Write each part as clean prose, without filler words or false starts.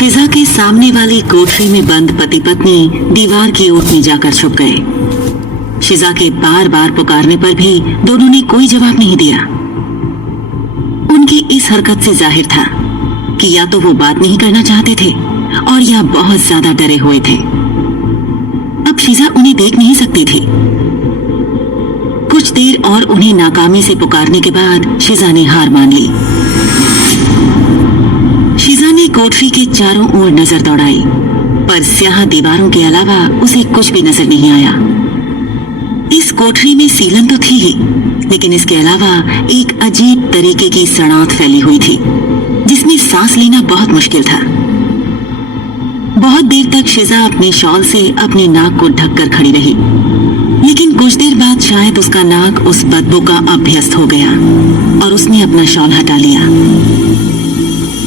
शिजा के सामने वाली कोठरी में बंद पति पत्नी दीवार की ओट में जाकर छुप गए। शिजा के बार बार पुकारने पर भी दोनों ने कोई जवाब नहीं दिया। उनकी इस हरकत से जाहिर था कि या तो वो बात नहीं करना चाहते थे और या बहुत ज्यादा डरे हुए थे। अब शिजा उन्हें देख नहीं सकती थी। कुछ देर और उन्हें नाकामी से पुकारने के बाद शिजा ने हार मान ली। शिजा ने कोठरी के चारों ओर नजर दौड़ाई, पर स्याह दीवारों के अलावा उसे कुछ भी नजर नहीं आया। इस कोठरी में सीलन तो थी ही, लेकिन इसके अलावा एक अजीब तरीके की सड़ांत फैली हुई थी, जिसमें सांस लेना बहुत मुश्किल था। बहुत देर तक शिजा अपने शॉल से अपने नाक को ढककर खड़ी रही, लेकिन कुछ देर बाद शायद उसका नाक उस बदबू का अभ्यस्त हो गया और उसने अपना शॉल हटा लिया।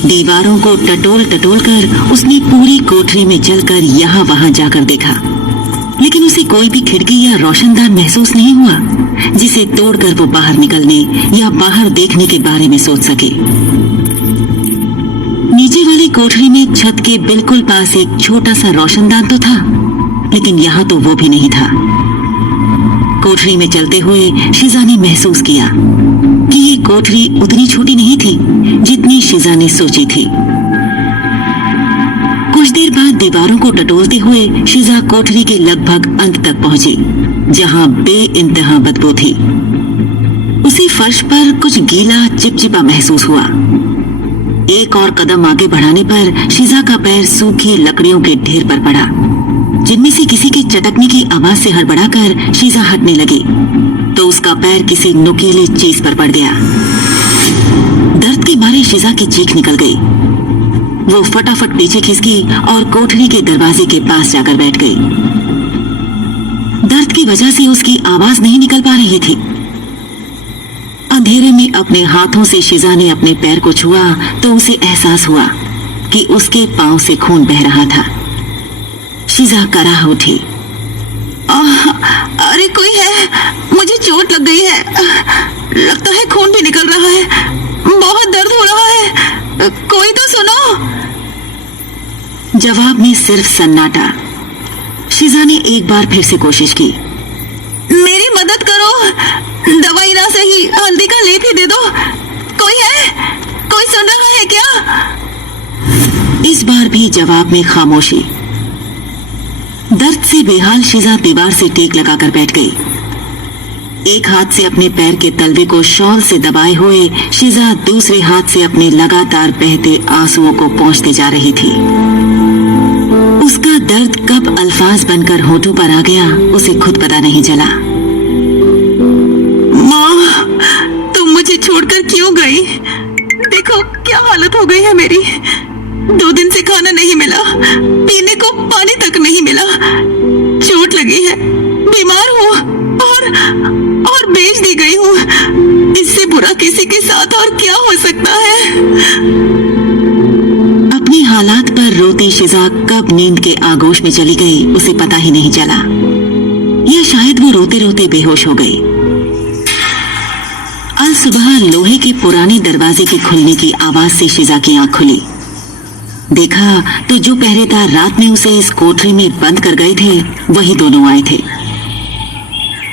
दीवारों को टटोल टटोल कर उसने पूरी कोठरी में चलकर यहाँ वहां जाकर देखा, लेकिन उसे कोई भी खिड़की या रोशनदान महसूस नहीं हुआ जिसे तोड़कर वो बाहर निकलने या बाहर देखने के बारे में सोच सके। नीचे वाली कोठरी में छत के बिल्कुल पास एक छोटा सा रोशनदान तो था, लेकिन यहाँ तो वो भी नहीं था। कोठरी में चलते हुए शिजा ने महसूस किया कि ये कोठरी उतनी छोटी नहीं थी जितनी शिजा ने सोची थी। कुछ देर बाद दीवारों को टटोलते हुए शिजा कोठरी के लगभग अंत तक पहुंची, जहां बेइंतहा बदबू थी। उसे फर्श पर कुछ गीला चिपचिपा महसूस हुआ। एक और कदम आगे बढ़ाने पर शिजा का पैर सूखी लकड़ियों के ढेर पर पड़ा, जिनमें से किसी के चटकने की आवाज से हड़बड़ाकर शिजा हटने लगी तो उसका पैर किसी नुकीली चीज पर पड़ गया। दर्द के मारे शिजा की चीख निकल गई। वो फटाफट पीछे खिसकी और कोठरी के दरवाजे के पास जाकर बैठ गई। दर्द की वजह से उसकी आवाज नहीं निकल पा रही थी। अंधेरे में अपने हाथों से शिजा ने अपने पैर को छुआ तो उसे एहसास हुआ कि उसके पांव से खून बह रहा था। शिजा कराह उठी। अरे कोई है, मुझे चोट लग गई है, लगता है खून भी निकल रहा है, बहुत दर्द हो रहा है, कोई तो सुनो। जवाब में सिर्फ सन्नाटा। शिजा ने एक बार फिर से कोशिश की। मेरी मदद करो, दवाई ना सही हल्दी का लेप ही दे दो, कोई है, कोई सुन रहा है क्या? इस बार भी जवाब में खामोशी। दर्द से बेहाल शिजा दीवार से टेक लगाकर बैठ गई। एक हाथ से अपने पैर के तलवे को शॉल से दबाए हुए शिजा दूसरे हाथ से अपने लगातार बहते आंसुओं को पोंछते जा रही थी। उसका दर्द कब अल्फाज बनकर होठों पर आ गया उसे खुद पता नहीं चला। माँ, तुम मुझे छोड़कर क्यों गई? देखो क्या हालत हो गई है मेरी। 2 दिन से खाना नहीं मिला, पीने को पानी तक नहीं मिला, चोट लगी है, बीमार हूँ और बेच दी गई हूँ। इससे बुरा किसी के साथ और क्या हो सकता है? अपनी हालात पर रोती शिजा कब नींद के आगोश में चली गई उसे पता ही नहीं चला, या शायद वो रोते रोते बेहोश हो गई। अल सुबह लोहे के पुराने दरवाजे के खुलने की आवाज से शिजा की आंख खुली। देखा तो जो पहरेदार रात में उसे इस कोठरी में बंद कर गए थे वही दोनों आए थे।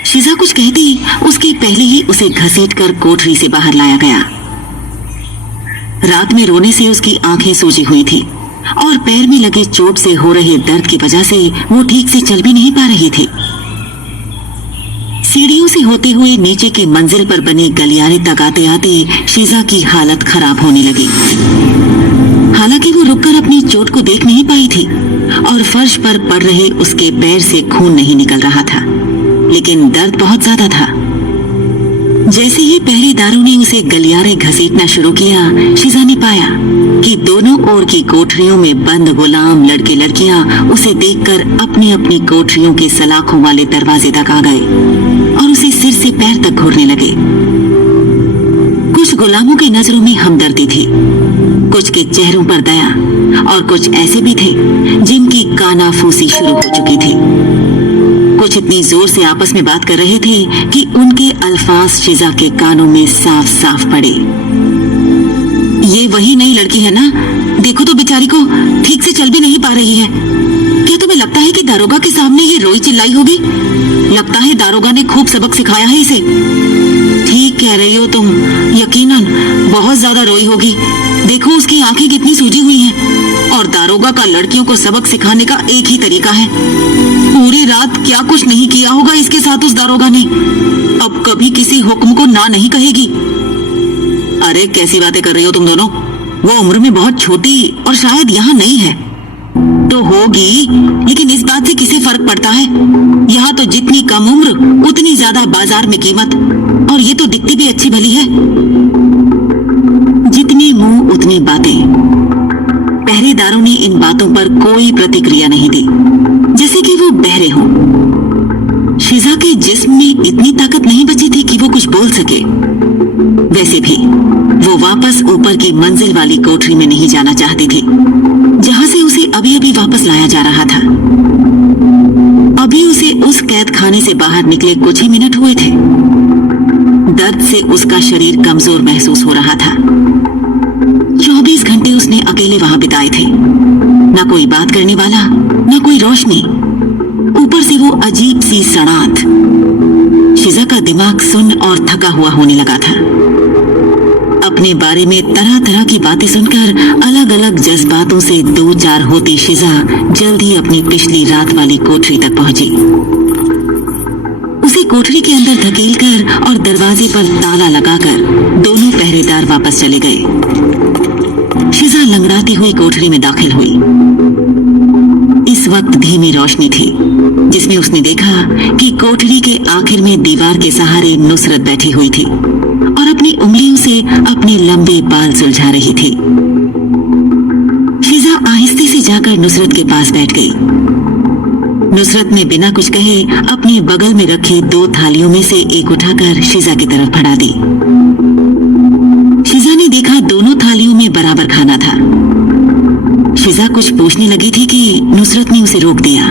शिजा कुछ कहती उसके पहले ही उसे घसीटकर कोठरी से बाहर लाया गया। रात में रोने से उसकी आंखें सूजी हुई थी और पैर में लगे चोट से हो रहे दर्द की वजह से वो ठीक से चल भी नहीं पा रही थी। सीढ़ियों से होते हुए नीचे की मंजिल पर बने गलियारे तक आते आते शिजा की हालत खराब होने लगी। हालांकि वो रुककर अपनी चोट को देख नहीं पाई थी और फर्श पर पड़ रहे उसके पैर से खून नहीं निकल रहा था, लेकिन दर्द बहुत ज्यादा था। जैसे ही पहरेदारों ने उसे गलियारे घसीटना शुरू किया, शिजा ने पाया कि दोनों ओर की कोठरियों में बंद गुलाम लड़के लड़कियां उसे देखकर अपनी अपनी कोठरियों के सलाखों वाले दरवाजे तक आ गए और उसे सिर से पैर तक घूरने लगे। कुछ गुलामों की नजरों में हमदर्दी थी, कुछ के चेहरों पर दया और कुछ ऐसे भी थे जिनकी कानाफूसी शुरू हो चुकी थी। कुछ इतनी जोर से आपस में बात कर रहे थे कि उनके अल्फाज शिजा के कानों में साफ साफ पड़े। ये वही नई लड़की है ना? देखो तो बेचारी बेचारी को ठीक से चल भी नहीं पा रही है। क्या तुम्हें लगता है कि दारोगा के सामने ये रोई चिल्लाई होगी? लगता है दारोगा ने खूब सबक सिखाया है इसे। ठीक कह रही हो तुम, यकीनन बहुत ज्यादा रोई होगी। देखो उसकी आंखें कितनी सूजी हुई हैं। और दारोगा का लड़कियों को सबक सिखाने का एक ही तरीका है। पूरी रात क्या कुछ नहीं किया होगा इसके साथ उस दारोगा ने। अब कभी किसी हुक्म को ना नहीं कहेगी। अरे कैसी बातें कर रही हो तुम दोनों? वो उम्र में बहुत छोटी और शायद यहाँ नहीं है तो होगी, लेकिन इस बात से किसे फर्क पड़ता है? यहाँ तो जितनी कम उम्र उतनी ज्यादा बाजार में कीमत। और ये तो दिखती भी अच्छी भली है। जितनी मुंह उतनी बातें। पहरेदारों ने इन बातों पर कोई प्रतिक्रिया नहीं दी, जैसे कि वो बहरे हों। शिजा के जिस्म में इतनी ताकत नहीं बची थी कि वो कुछ बोल सके। वैसे भी वो वापस ऊपर की मंजिल वाली कोठरी में नहीं जाना चाहती थी, जहां से उसे अभी अभी वापस लाया जा रहा था। अभी उसे उस कैद खाने से बाहर निकले कुछ ही मिनट हुए थे। दर्द से उसका शरीर कमजोर महसूस हो रहा था। 24 घंटे उसने अकेले वहां बिताए थे। ना कोई बात करने वाला, ना कोई रोशनी, ऊपर से वो अजीब सी सड़ांत। शिजा का दिमाग सुन्न और थका हुआ होने लगा था। अपने बारे में तरह तरह की बातें सुनकर अलग अलग जज्बातों से दो चार होती शिजा जल्द ही अपनी पिछली रात वाली कोठरी तक पहुंची। उसे कोठरी के अंदर धकेलकर और दरवाजे पर ताला लगाकर दोनों पहरेदार वापस चले गए। शिजा लंगड़ाती हुई कोठरी में दाखिल हुई। इस वक्त धीमी रोशनी थी, जिसमें उसने देखा कि कोठरी के आखिर में दीवार के सहारे नुसरत बैठी हुई थी और अपनी उंगलियों से अपने लंबे बाल सुलझा रही थी। शिजा आहिस्ते से जाकर नुसरत के पास बैठ गई। नुसरत ने बिना कुछ कहे अपने बगल में रखी 2 थालियों में से एक उठाकर शिजा की तरफ बढ़ा दी। शिजा ने देखा दोनों थालियों में बराबर खाना था। शिजा कुछ पूछने लगी थी कि नुसरत ने उसे रोक दिया।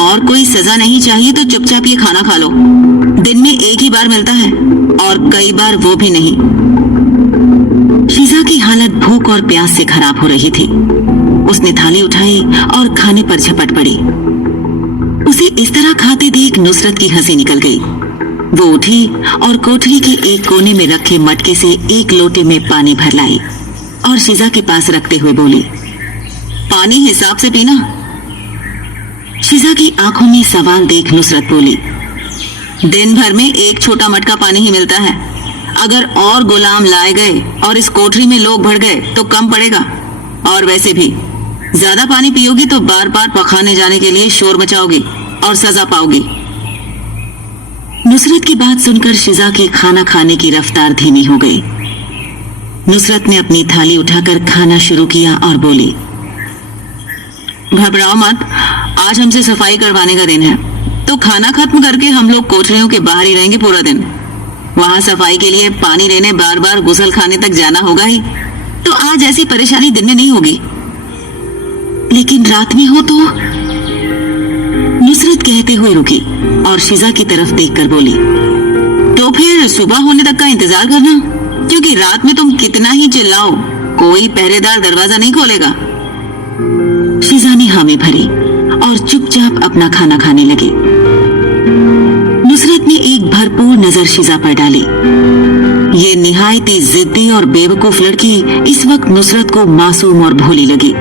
और कोई सजा नहीं चाहिए तो चुपचाप ये खाना खा लो। दिन में एक ही बार मिलता है और कई बार वो भी नहीं। शिजा की हालत भूख और प्यास से खराब हो रही थी। उसने थाली उठाई और खाने पर झपट पड़ी। उसे इस तरह खाते देख नुसरत की हंसी निकल गई। वो उठी और कोठरी के एक कोने में रखे मटके से एक लोटे में पानी भर लाई और शिजा के पास रखते हुए बोली, पानी हिसाब से पीना। शिजा की आंखों में सवाल देख नुसरत बोली, दिन भर में एक छोटा मटका पानी ही मिलता है। अगर और गुलाम लाए गए और इस कोठरी में लोग भर गए तो कम पड़ेगा। और वैसे भी ज्यादा पानी पियोगी तो बार बार पखाने जाने के लिए शोर मचाओगी और सजा पाओगी। नुसरत की बात सुनकर शिजा की खाना खाने की रफ्तार धीमी हो गई। नुसरत ने अपनी थाली उठाकर खाना शुरू किया और बोली, घबराओ मत, आज हमसे सफाई करवाने का दिन है, तो खाना खत्म करके हम लोग कोठरियों के बाहर ही रहेंगे पूरा दिन। वहां सफाई के लिए पानी लेने बार बार गुसल खाने तक जाना होगा ही, तो आज ऐसी परेशानी दिन में नहीं होगी। लेकिन रात में हो तो? नुसरत कहते हुए रुकी और शिजा की तरफ देखकर बोली, तो फिर सुबह होने तक का इंतजार करना, क्योंकि रात में तुम कितना ही चिल्लाओ कोई पहरेदार दरवाजा नहीं खोलेगा। शिजा ने हामी भरी और चुपचाप अपना खाना खाने लगी। नुसरत ने एक भरपूर नजर शिजा पर डाली। ये निहायती जिद्दी और बेवकूफ लड़की इस वक्त नुसरत को मासूम और भोली लगी।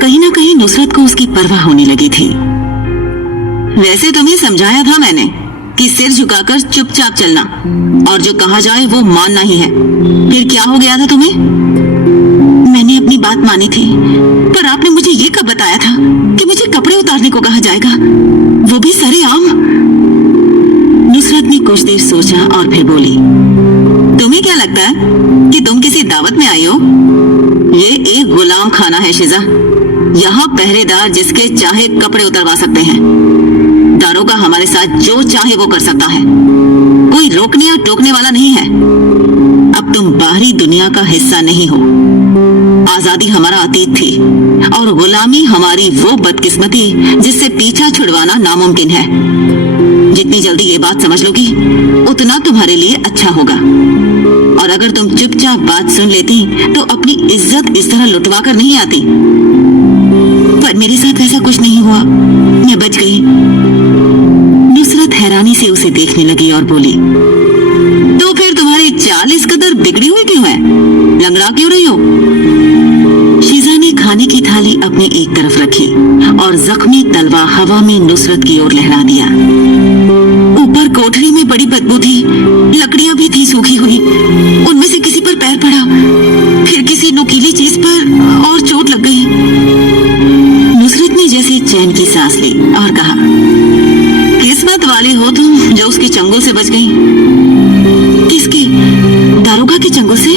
कहीं ना कहीं नुसरत को उसकी परवाह होने लगी थी। वैसे तुम्हें समझाया था मैंने कि सिर झुकाकर चुपचाप चलना और जो कहा जाए वो मानना ही है। फिर क्या हो गया था तुम्हें? मैंने अपनी बात मानी थी, पर आपने मुझे ये कब बताया था कि मुझे कपड़े उतारने को कहा जाएगा, वो भी सरेआम? नुसरत ने कुछ देर सोचा और फिर बोली, तुम्हें क्या लगता है कि तुम किसी दावत में आई हो? ये एक गुलाम खाना है शिजा। यहाँ पहरेदार जिसके चाहे कपड़े उतरवा सकते हैं। दारोगा हमारे साथ जो चाहे वो कर सकता है, कोई रोकने या टोकने वाला नहीं है। अब तुम बाहरी दुनिया का हिस्सा नहीं हो। आजादी हमारा अतीत थी और गुलामी हमारी वो बदकिस्मती जिससे पीछा छुड़वाना नामुमकिन है। जितनी जल्दी ये बात समझ लोगी उतना तुम्हारे लिए अच्छा होगा। और अगर तुम चुपचाप बात सुन लेती तो अपनी इज्जत इस तरह लुटवा कर नहीं आती। पर मेरे साथ ऐसा कुछ नहीं हुआ, मैं बच गई। नुसरत हैरानी से उसे देखने लगी और बोली, तो फिर तुम्हारी चाल इस कदर बिगड़ी हुई क्यों है? लंगड़ा क्यों रही हो? शीजा ने खाने की थाली अपनी एक तरफ रखी और जख्मी तलवा हवा में नुसरत की ओर लहरा दिया। ऊपर कोठरी में बड़ी बदबू थी, लकड़ियां भी थी सूखी हुई। उनमें से किसी पर पैर पड़ा, फिर किसी नुकीली चीज पर और चोट लग गई। नुसरत ने जैसे चैन की सांस ली और कहा, किस्मत वाली हो तुम जो उसके चंगुल से बच गई। किसके? दारोगा के चंगुल से?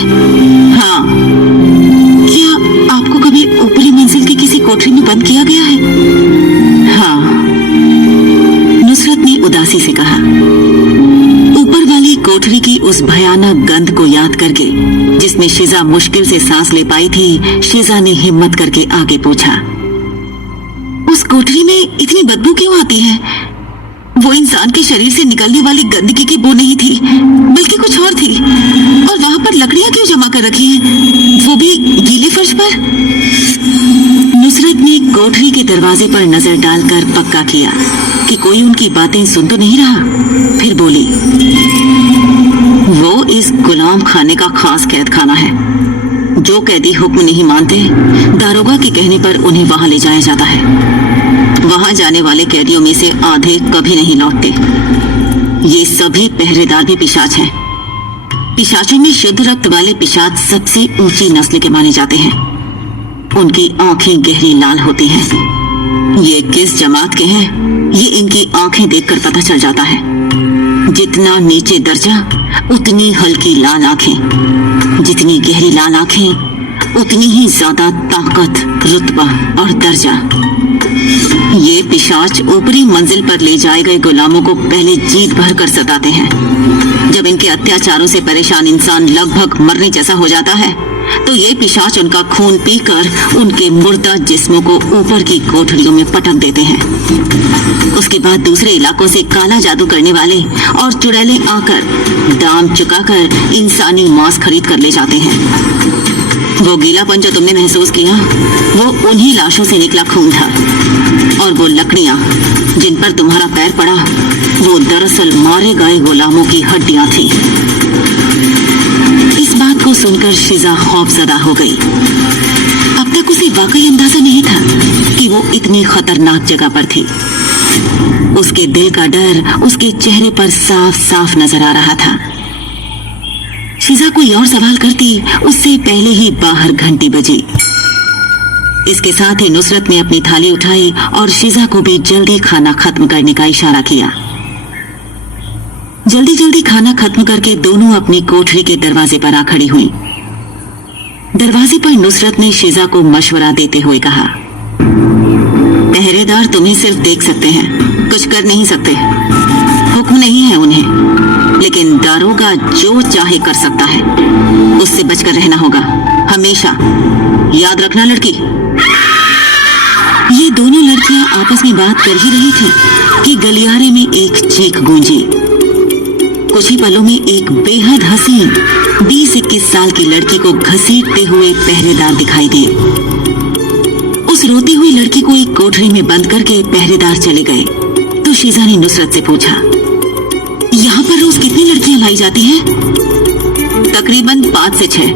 हाँ। क्या आपको कभी ऊपरी मंजिल की किसी कोठरी में बंद किया गया है? हाँ, नुसरत ने उदासी से कहा। ऊपर वाली कोठरी की उस भयानक गंध को याद करके, जिसमें शीजा मुश्किल से सांस ले पाई थी, शीजा ने हिम्मत करके आगे पूछा, उस कोठरी में इतनी बदबू क्यों आती है? वो इंसान के शरीर से निकलने वाली गंदगी की बू नहीं थी, बल्कि कुछ और थी। और वहां पर लकड़ियां क्यों जमा कर रखी हैं, वो भी गीले फर्श पर? नुसरत ने कोठरी के दरवाजे पर नजर डालकर पक्का किया कि कोई उनकी बातें सुन तो नहीं रहा। फिर बोली, वो इस गुलाम खाने का खास कैद खाना है। जो कैदी हुक्म नहीं मानते, दारोगा के कहने पर उन्हें वहां ले जाया जाता है। वहां जाने वाले कैदियों में से आधे कभी नहीं लौटते। ये सभी पहरेदार भी पिशाच हैं। पिशाचों में शुद्ध रक्त वाले पिशाच सबसे ऊंची नस्ल के माने जाते हैं। उनकी आंखें गहरी लाल होती हैं। ये किस जमात के हैं, ये इनकी आंखें देखकर पता चल जाता है। जितना नीचे दर्जा उतनी हल्की लाल आंखें, जितनी गहरी लाल आंखें उतनी ही ज्यादा ताकत, रुतबा और दर्जा। ये पिशाच ऊपरी मंजिल पर ले जाए गए गुलामों को पहले जीत भर कर सताते हैं। जब इनके अत्याचारों से परेशान इंसान लगभग मरने जैसा हो जाता है, तो ये पिशाच उनका खून पीकर उनके मुर्दा जिस्मों को ऊपर की कोठरियों में पटक देते हैं। उसके बाद दूसरे इलाकों से काला जादू करने वाले और चुड़ैले आकर दाम चुकाकर इंसानी मांस खरीद कर ले जाते हैं। वो गीलापन जो तुमने महसूस किया, वो उन्हीं लाशों से निकला खून था। और वो लकड़ियां जिन पर तुम्हारा पैर पड़ा, वो दरअसल मारे गए गुलामों की हड्डियां थी। इस बात को सुनकर शीजा खौफजदा हो गई। अब तक उसे वाकई अंदाजा नहीं था कि वो इतनी खतरनाक जगह पर थी। उसके दिल का डर उसके चेहरे पर साफ साफ नजर आ रहा था। शीजा कोई और सवाल करती, उससे पहले ही बाहर घंटी बजी। इसके साथ ही नुसरत ने अपनी थाली उठाई और शीजा को भी जल्दी खाना खत्म करने का इशारा किया। जल्दी जल्दी खाना खत्म करके दोनों अपनी कोठरी के दरवाजे पर आ खड़ी हुई। दरवाजे पर नुसरत ने शीजा को मशवरा देते हुए कहा, पहरेदार तुम्हें सिर्फ देख सकते हैं, कुछ कर नहीं सकते। हुक्म नहीं है उन्हें, लेकिन दारोगा जो चाहे कर सकता है। उससे बचकर रहना होगा हमेशा, याद रखना लड़की। ये दोनों लड़कियां आपस में बात कर ही रही थी कि गलियारे में एक चीख गूंजी। कुछ ही पलों में एक बेहद हसीन 20-21 साल की लड़की को घसीटते हुए पहरेदार दिखाई दिए। उस रोती हुई लड़की को एक कोठरी में बंद करके पहरेदार चले गए। तो शीजा ने नुसरत से पूछा, यहाँ पर रोज कितनी लड़कियां लाई जाती हैं? तकरीबन 5 से 6,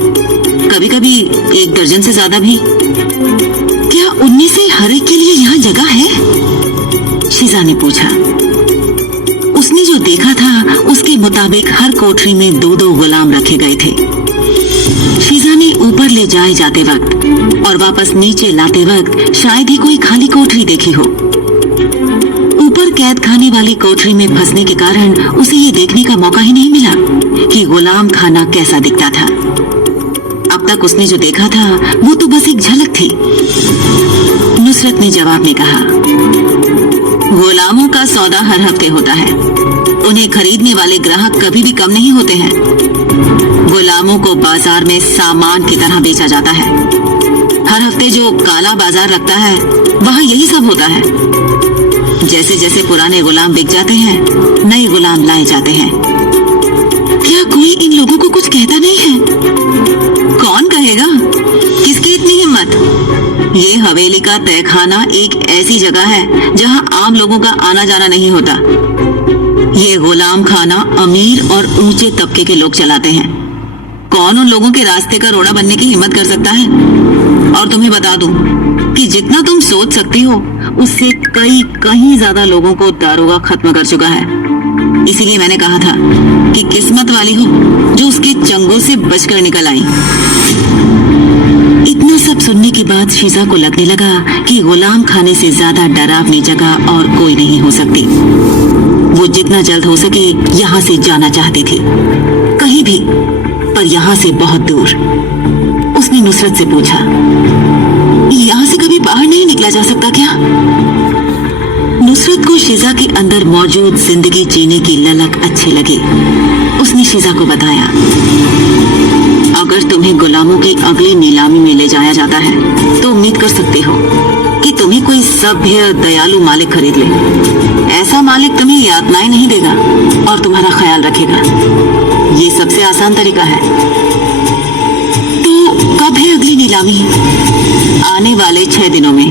कभी कभी 1 दर्जन से ज्यादा भी। क्या उनमें से हर एक के लिए यहाँ जगह है? शीजा ने पूछा। उसने जो देखा था उसके मुताबिक हर कोठरी में 2-2 गुलाम रखे गए थे। शीजा ने ऊपर ले जाए जाते वक्त और वापस नीचे लाते वक्त शायद ही कोई खाली कोठरी देखी हो। ऊपर कैद खाने वाली कोठरी में फंसने के कारण उसे ये देखने का मौका ही नहीं मिला कि गुलाम खाना कैसा दिखता था। अब तक उसने जो देखा था वो तो बस एक झलक थी। नुसरत ने जवाब में कहा, गुलामों का सौदा हर हफ्ते होता है। उन्हें खरीदने वाले ग्राहक कभी भी कम नहीं होते हैं। गुलामों को बाजार में सामान की तरह बेचा जाता है। हर हफ्ते जो काला बाजार लगता है वहाँ यही सब होता है। जैसे जैसे पुराने गुलाम बिक जाते हैं, नए गुलाम लाए जाते हैं। क्या कोई इन लोगों को कुछ कहता नहीं है? कौन कहेगा? किसकी इतनी हिम्मत? ये हवेली का तहखाना एक ऐसी जगह है जहां आम लोगों का आना जाना नहीं होता। ये गुलाम खाना अमीर और ऊंचे तबके के लोग चलाते हैं। कौन उन लोगों के रास्ते का रोड़ा बनने की हिम्मत कर सकता है? और तुम्हें बता दूं कि जितना तुम सोच सकती हो उससे कहीं ज्यादा लोगों को दारोगा खत्म कर चुका है। इसीलिए मैंने कहा था कि किस्मत वाली हो जो उसके चंगुल से बचकर निकल आई। इतना सब सुनने के बाद शीजा को लगने लगा कि गुलाम खाने से ज्यादा डरावनी जगह और कोई नहीं हो सकती। वो जितना जल्द हो सके यहाँ से जाना चाहती थी, कहीं भी, पर यहाँ से बहुत दूर। उसने नुसरत से पूछा, यहाँ से कभी बाहर नहीं निकला जा सकता क्या? नुसरत को शीजा के अंदर मौजूद जिंदगी जीने की ललक अच्छी लगी। उसने शीजा को बताया, अगर तुम्हें गुलामों की अगली नीलामी में ले जाया जाता है तो उम्मीद कर सकते हो कि तुम्हें कोई सभ्य दयालु मालिक खरीद ले। ऐसा मालिक तुम्हें यातनाएं नहीं देगा और तुम्हारा ख्याल रखेगा। ये सबसे आसान तरीका है। तो कब है अगली नीलामी? आने वाले 6 दिनों में।